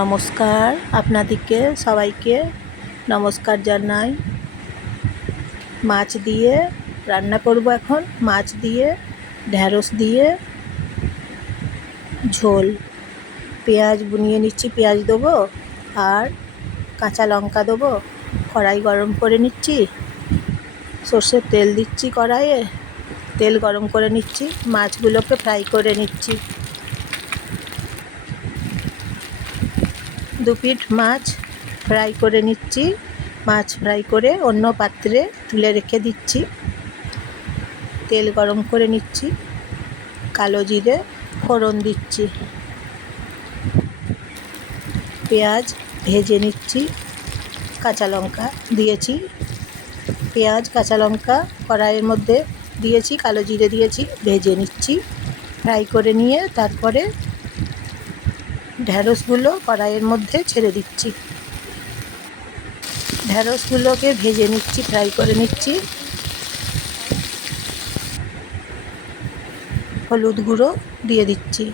নমস্কার। আপনাদেরকে সবাইকে নমস্কার জানাই। মাছ দিয়ে রান্না করব এখন। মাছ দিয়ে ঢ্যাঁড়স দিয়ে, ঝোল। পেঁয়াজ বুনিয়ে নিচ্ছি, পেঁয়াজ দেবো আর কাঁচা লঙ্কা দেবো। কড়াই গরম করে নিচ্ছি। সর্ষের তেল দিচ্ছি কড়াইয়ে। তেল গরম করে নিচ্ছি। মাছগুলোকে ফ্রাই করে নিচ্ছি। দু পিঠ মাছ ফ্রাই করে নিচ্ছি। মাছ ফ্রাই করে অন্য পাত্রে তুলে রেখে দিচ্ছি। তেল গরম করে নিচ্ছি। কালো জিরে ফোড়ন দিচ্ছি। পেঁয়াজ ভেজে নিচ্ছি। কাঁচা লঙ্কা দিয়েছি। পেঁয়াজ, কাঁচা লঙ্কা কড়াইয়ের মধ্যে দিয়েছি, কালো জিরে দিয়েছি, ভেজে নিচ্ছি। ফ্রাই করে নিয়ে তারপরে ঢ্যাঁড়সগুলো কড়াইয়ের মধ্যে ছেড়ে দিচ্ছি। ঢ্যাঁড়সগুলোকে ভেজে নিচ্ছি, ফ্রাই করে নিচ্ছি। হলুদ গুঁড়ো দিয়ে দিচ্ছি।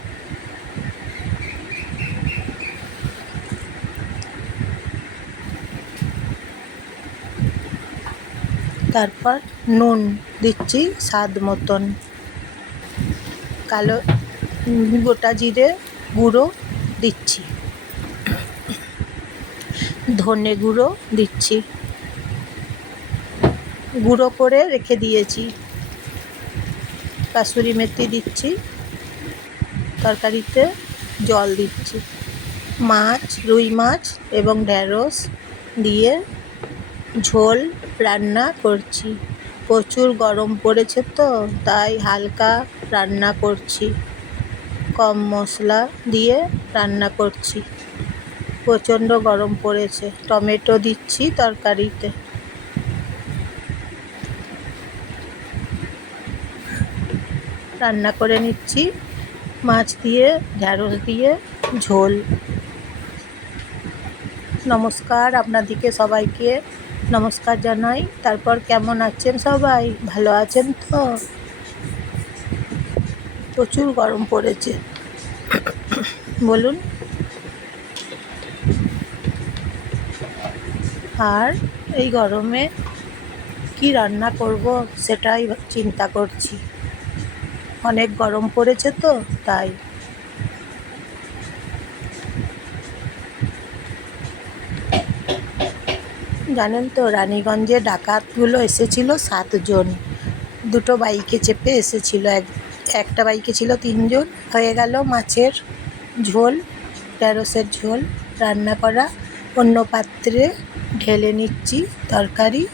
তারপর নুন দিচ্ছি স্বাদ মতন। কালো গোটা জিরে গুঁড়ো দিচ্ছি। ধনে গুঁড়ো দিচ্ছি। গুঁড়ো করে রেখে দিয়েছি। কাসুরি মেথি দিচ্ছি। তরকারিতে জল দিচ্ছি। মাছ, রুই মাছ এবং ঢ্যাঁড়স দিয়ে ঝোল রান্না করছি। প্রচুর গরম পড়েছে তো, তাই হালকা রান্না করছি। কম মশলা দিয়ে রান্না করছি। প্রচণ্ড গরম পড়েছে। টমেটো দিচ্ছি তরকারিতে। রান্না করে নিচ্ছি। মাছ দিয়ে, ঢ্যাঁড়স দিয়ে, ঝোল। নমস্কার আপনাদেরকে সবাইকে। নমস্কার জানাই। তারপর কেমন আছেন সবাই? ভালো আছেন তো? প্রচুর গরম পড়েছে। বলুন। আর এই গরমে কি রান্না করব সেটাই চিন্তা করছি। অনেক গরম পড়েছে তো, তাই। জানেন তো, রানীগঞ্জে ডাকাতগুলো এসেছিল সাতজন। দুটো বাইকে চেপে এসেছিল এক একটা বাইকে ছিল তিনজন। হয়ে গেল মাছের ঝোল ঢ্যাঁড়সের ঝোল, রান্না করা। অন্য পাত্রে ঢেলে নিচ্ছি তরকারি।